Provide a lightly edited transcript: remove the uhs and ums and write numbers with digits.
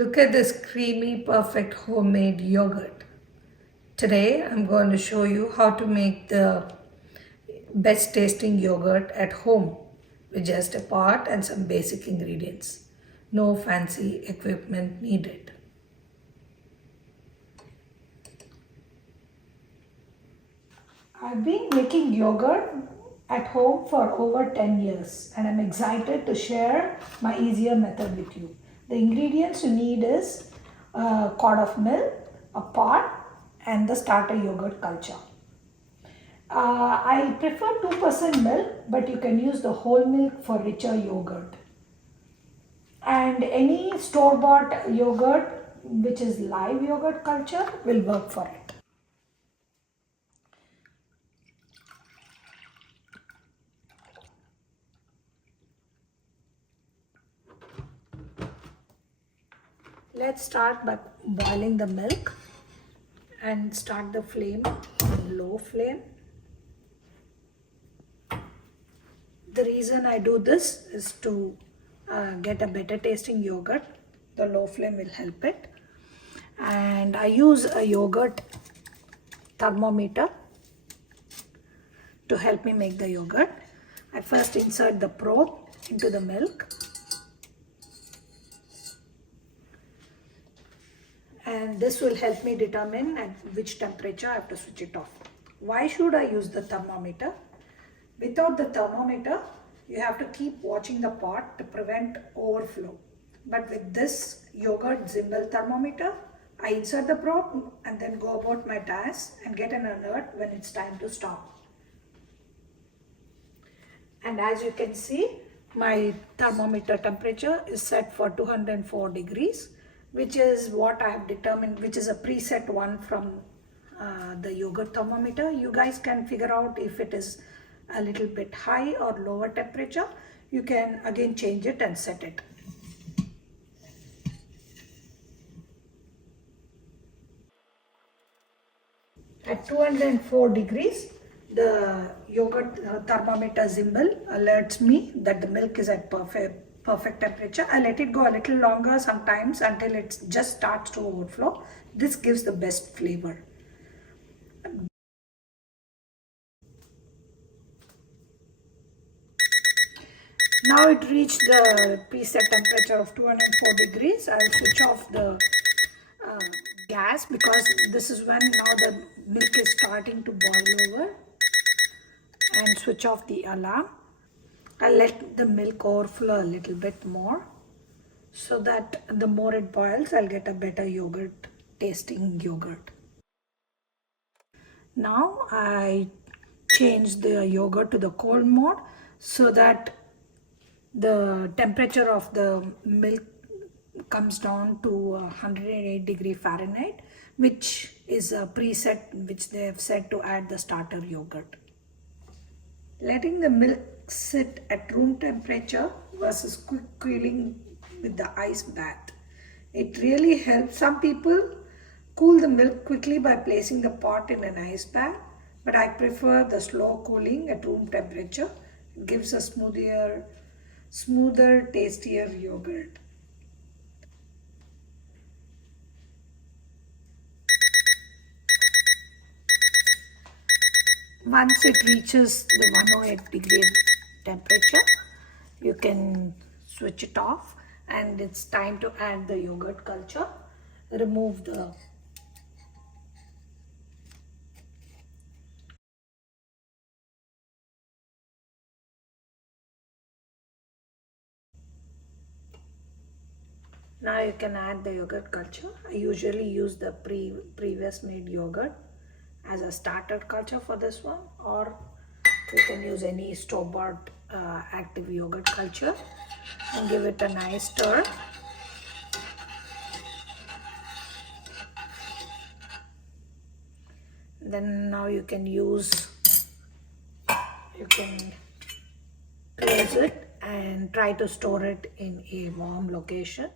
Look at this creamy, perfect homemade yogurt. Today I'm going to show you how to make the best tasting yogurt at home with just a pot and some basic ingredients. No fancy equipment needed. I've been making yogurt at home for over 10 years and I'm excited to share my easier method with you. The ingredients you need is a quart of milk, a pot and the starter yogurt culture. I prefer 2% milk, but you can use the whole milk for richer yogurt. And any store-bought yogurt which is live yogurt culture will work for it. Let's start by boiling the milk and start the flame on low flame. The reason I do this is to get a better tasting yogurt. The low flame will help it. And I use a yogurt thermometer to help me make the yogurt. I first insert the probe into the milk. And this will help me determine at which temperature I have to switch it off. Why should I use the thermometer? Without the thermometer, you have to keep watching the pot to prevent overflow. But with this yogurt Zymbel thermometer, I insert the probe and then go about my task and get an alert when it's time to stop. And as you can see, my thermometer temperature is set for 204 degrees, which is what I have determined, which is a preset one from the yogurt thermometer. You guys can figure out if it is a little bit high or lower temperature. You can again change it and set it. At 204 degrees, the yogurt thermometer Zymbel alerts me that the milk is at perfect temperature. I let it go a little longer sometimes until it just starts to overflow. This gives the best flavor. Now it reached the preset temperature of 204 degrees. I will switch off the gas because this is when now the milk is starting to boil over, and switch off the alarm. I'll let the milk overflow a little bit more so that the more it boils, I'll get a better yogurt tasting yogurt. Now I change the yogurt to the cold mode so that the temperature of the milk comes down to 108 degree Fahrenheit, which is a preset which they have set to add the starter yogurt. Letting the milk sit at room temperature versus quick cooling with the ice bath. It really helps. Some people cool the milk quickly by placing the pot in an ice bath, but I prefer the slow cooling at room temperature. It gives a smoother, tastier yogurt. Once it reaches the 108 degree temperature, you can switch it off and it's time to add the yogurt culture. Remove the Now you can add the yogurt culture. I usually use the previous made yogurt as a starter culture for this one, or you can use any store-bought active yogurt culture and give it a nice stir. Then now you can close it and try to store it in a warm location.